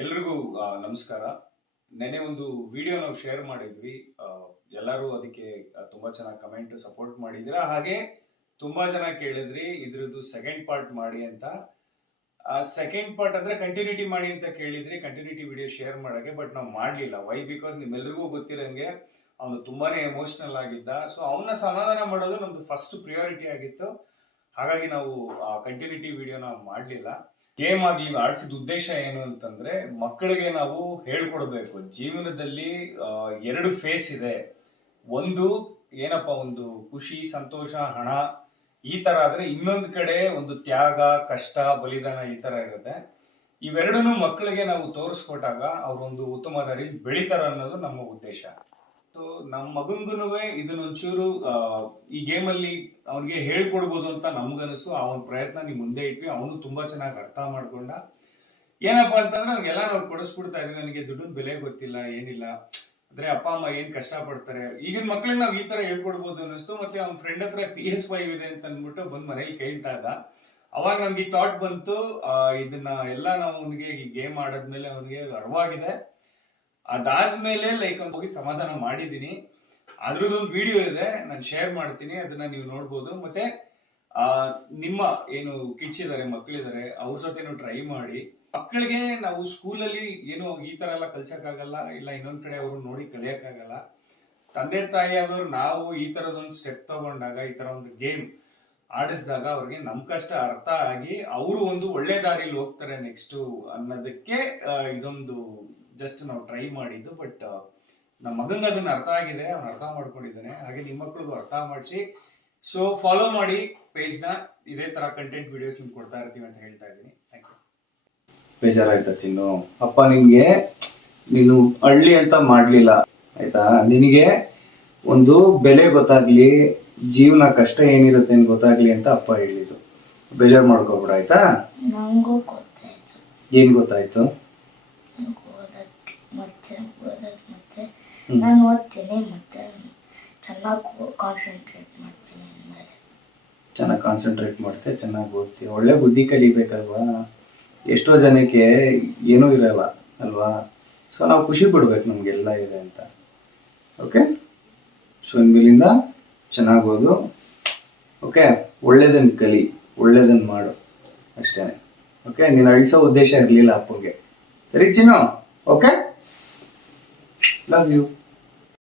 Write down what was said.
ಎಲ್ರಿಗೂ ನಮಸ್ಕಾರ. ನೆನೆ ಒಂದು ವಿಡಿಯೋ ನಾವು ಶೇರ್ ಮಾಡಿದ್ವಿ. ಎಲ್ಲರೂ ಅದಕ್ಕೆ ತುಂಬಾ ಚೆನ್ನಾಗಿ ಕಮೆಂಟ್ ಸಪೋರ್ಟ್ ಮಾಡಿದಿರಾ. ಹಾಗೆ ತುಂಬಾ ಜನ ಕೇಳಿದ್ರಿ ಇದ್ರದ್ದು ಸೆಕೆಂಡ್ ಪಾರ್ಟ್ ಮಾಡಿ ಅಂತ. ಸೆಕೆಂಡ್ ಪಾರ್ಟ್ ಅಂದ್ರೆ ಕಂಟಿನ್ಯೂಟಿ ಮಾಡಿ ಅಂತ ಕೇಳಿದ್ರಿ, ಕಂಟಿನ್ಯೂಟಿ ವಿಡಿಯೋ ಶೇರ್ ಮಾಡಕ್ಕೆ. ಬಟ್ ನಾವು ಮಾಡ್ಲಿಲ್ಲ. ವೈ? ಬಿಕಾಸ್ ನಿಮ್ಮೆಲ್ರಿಗೂ ಗೊತ್ತಿರಂಗೆ ಅವನು ತುಂಬಾನೇ ಎಮೋಷನಲ್ ಆಗಿದ್ದ. ಸೊ ಅವನ್ನ ಸಮಾಧಾನ ಮಾಡೋದು ನಮ್ದು ಫಸ್ಟ್ ಪ್ರಿಯಾರಿಟಿ ಆಗಿತ್ತು. ಹಾಗಾಗಿ ನಾವು ಕಂಟಿನ್ಯೂಟಿ ವಿಡಿಯೋನ ಮಾಡ್ಲಿಲ್ಲ. ಗೇಮ್ ಆಗ್ಲಿ ಆಡಿಸಿದ ಉದ್ದೇಶ ಏನು ಅಂತಂದ್ರೆ, ಮಕ್ಕಳಿಗೆ ನಾವು ಹೇಳ್ಕೊಡ್ಬೇಕು ಜೀವನದಲ್ಲಿ ಎರಡು ಫೇಸ್ ಇದೆ. ಒಂದು ಏನಪ್ಪ, ಒಂದು ಖುಷಿ, ಸಂತೋಷ, ಹಣ ಈ ತರ ಆದ್ರೆ, ಇನ್ನೊಂದು ಕಡೆ ಒಂದು ತ್ಯಾಗ, ಕಷ್ಟ, ಬಲಿದಾನ ಈ ತರ ಇರುತ್ತೆ. ಇವೆರಡನ್ನೂ ಮಕ್ಕಳಿಗೆ ನಾವು ತೋರಿಸ್ಕೊಟ್ಟಾಗ ಅವ್ರೊಂದು ಉತ್ತಮ ದಾರಿ ಬೆಳಿತಾರ ಅನ್ನೋದು ನಮ್ಮ ಉದ್ದೇಶ. ಸೊ ನಮ್ಮ ಮಗಂಗೂ ಇದನ್ನೊಂಚೂರು ಈ ಗೇಮ್ ಅಲ್ಲಿ ಅವನಿಗೆ ಹೇಳ್ಕೊಡ್ಬೋದು ಅಂತ ನಮ್ಗನಿಸ್ತು. ಅವನ ಪ್ರಯತ್ನ ನಿಮ್ ಮುಂದೆ ಇಟ್ವಿ. ಅವನು ತುಂಬಾ ಚೆನ್ನಾಗಿ ಅರ್ಥ ಮಾಡ್ಕೊಂಡ. ಏನಪ್ಪಾ ಅಂತಂದ್ರೆ ಅವ್ನಿಗೆಲ್ಲ ನಾವು ಕೊಡಿಸ್ಬಿಡ್ತಾ ಇದೀವಿ. ನನಗೆ ದುಡ್ಡಿನ ಬೆಲೆ ಗೊತ್ತಿಲ್ಲ, ಏನಿಲ್ಲ, ಅಂದ್ರೆ ಅಪ್ಪ ಅಮ್ಮ ಏನ್ ಕಷ್ಟ ಪಡ್ತಾರೆ, ಈಗಿನ ಮಕ್ಳಿಗೆ ನಾವ್ ಈ ತರ ಹೇಳ್ಕೊಡ್ಬೋದು ಅನ್ನಿಸ್ತು. ಮತ್ತೆ ಅವ್ನ ಫ್ರೆಂಡ್ ಹತ್ರ PS5 ಇದೆ ಅಂತ ಅಂದ್ಬಿಟ್ಟು ಬಂದ್ ಮನೇಲಿ ಕೇಳ್ತಾ ಇದ್ದ. ಅವಾಗ ನಮ್ಗೆ ಈ ಥಾಟ್ ಬಂತು, ಇದನ್ನ ಎಲ್ಲ ನಾವು ಅವನಿಗೆ ಈ ಗೇಮ್ ಆಡಾದ್ಮೇಲೆ ಅವನಿಗೆ ಅರ್ವಾಗಿದೆ. ಅದಾದ್ಮೇಲೆ ಲೈಕ್ ಹೋಗಿ ಸಮಾಧಾನ ಮಾಡಿದೀನಿ. ಅದ್ರದ್ದೊಂದು ವಿಡಿಯೋ ಇದೆ, ನಾನು ಶೇರ್ ಮಾಡ್ತೀನಿ, ಅದನ್ನ ನೀವು ನೋಡ್ಬೋದು. ಮತ್ತೆ ನಿಮ್ಮ ಏನು ಕಿಡ್ಸ್ ಇದಾರೆ, ಮಕ್ಕಳಿದಾರೆ, ಅವ್ರ ಜೊತೆನೂ ಟ್ರೈ ಮಾಡಿ. ಮಕ್ಕಳಿಗೆ ನಾವು ಸ್ಕೂಲಲ್ಲಿ ಏನೋ ಈ ತರ ಎಲ್ಲ ಕಲ್ಸಕ್ಕಾಗಲ್ಲ, ಇಲ್ಲ ಇನ್ನೊಂದ್ ಕಡೆ ಅವರು ನೋಡಿ ಕಲಿಯಕ್ಕಾಗಲ್ಲ. ತಂದೆ ತಾಯಿ ಆದವ್ರು ನಾವು ಈ ತರದೊಂದು ಸ್ಟೆಪ್ ತಗೊಂಡಾಗ, ಈ ತರ ಒಂದು ಗೇಮ್ ಆಡಿಸಿದಾಗ ಅವ್ರಿಗೆ ನಮ್ ಕಷ್ಟ ಅರ್ಥ ಆಗಿ ಅವರು ಒಂದು ಒಳ್ಳೆ ದಾರಿಲಿ ಹೋಗ್ತಾರೆ ನೆಕ್ಸ್ಟ್ ಅನ್ನೋದಕ್ಕೆ ಇದೊಂದು ಜಸ್ಟ್ ನಾವು ಟ್ರೈ ಮಾಡಿದ್ದು. ಬಟ್ ನಮ್ಮ ಮಗಂಗ ಅದನ್ನ ಅರ್ಥ ಆಗಿದೆ, ಅವ್ನು ಅರ್ಥ ಮಾಡ್ಕೊಂಡಿದ್ದಾನೆ. ಹಾಗೆ ನಿಮ್ಮ ಮಕ್ಳಿಗೂ ಅರ್ಥ ಮಾಡಿಸಿ. ಸೊ ಫಾಲೋ ಮಾಡಿ ಪೇಜ್ ನ. ಇದೇ ತರ ಕಂಟೆಂಟ್ ವಿಡಿಯೋಸ್ ನಿಮ್ಗೆ ಕೊಡ್ತಾ ಇರ್ತೀವಿ ಅಂತ ಹೇಳ್ತಾ ಇದ್ದೀನಿ. Thank you. ಬೇಜಾರಾಯ್ತಾ ಚಿನ್ನು? ಅಪ್ಪ ನಿನ್ಗೆ ನೀನು ಹಳ್ಳಿ ಅಂತ ಮಾಡ್ಲಿಲ್ಲ, ಆಯ್ತಾ? ನಿನಗೆ ಒಂದು ಬೆಲೆ ಗೊತ್ತಾಗ್ಲಿ, ಜೀವನ ಕಷ್ಟ ಏನಿರುತ್ತೆ ಅಂತ ಗೊತ್ತಾಗ್ಲಿ ಅಂತ ಅಪ್ಪ ಹೇಳಿದ್ದು. ಬೇಜಾರು ಮಾಡ್ಕೋಬೇಡ, ಆಯ್ತಾ? ನಂಗೂ ಗೊತ್ತಾಯ್ತು. ಏನ್ ಗೊತ್ತಾಯ್ತು? ಮತ್ತೆ ನಾನು ಓದ್ತೀನಿ, ಮತ್ತೆ ಚೆನ್ನಾಗಿ ಕಾನ್ಸಂಟ್ರೇಟ್ ಮಾಡ್ತೀನಿ. ಚೆನ್ನಾಗಿ ಕಾನ್ಸಂಟ್ರೇಟ್ ಮಾಡ್ತೆ, ಚೆನ್ನಾಗಿ ಓದ್ತೀವಿ, ಒಳ್ಳೆ ಬುದ್ಧಿ ಕಲಿಬೇಕಲ್ವಾ? ಎಷ್ಟೋ ಜನಕ್ಕೆ ಏನೂ ಇರಲ್ಲ ಅಲ್ವಾ? ಸೊ ನಾವು ಖುಷಿ ಪಡ್ಬೇಕು ನಮ್ಗೆಲ್ಲ ಇದೆ ಅಂತ. ಓಕೆ? ಸೊ ಇನ್ಮೇಲಿಂದ ಚೆನ್ನಾಗಿ ಓದು. ಓಕೆ? ಒಳ್ಳೇದನ್ನ ಕಲಿ, ಒಳ್ಳೇದನ್ನ ಮಾಡು, ಅಷ್ಟೇನೆ. ಓಕೆ? ನೀನು ಅಳಿಸೋ ಉದ್ದೇಶ ಇರಲಿಲ್ಲ ಅಪ್ಪಗೆ. ಸರಿ ಚಿನ್ನು? ಓಕೆ? Love you.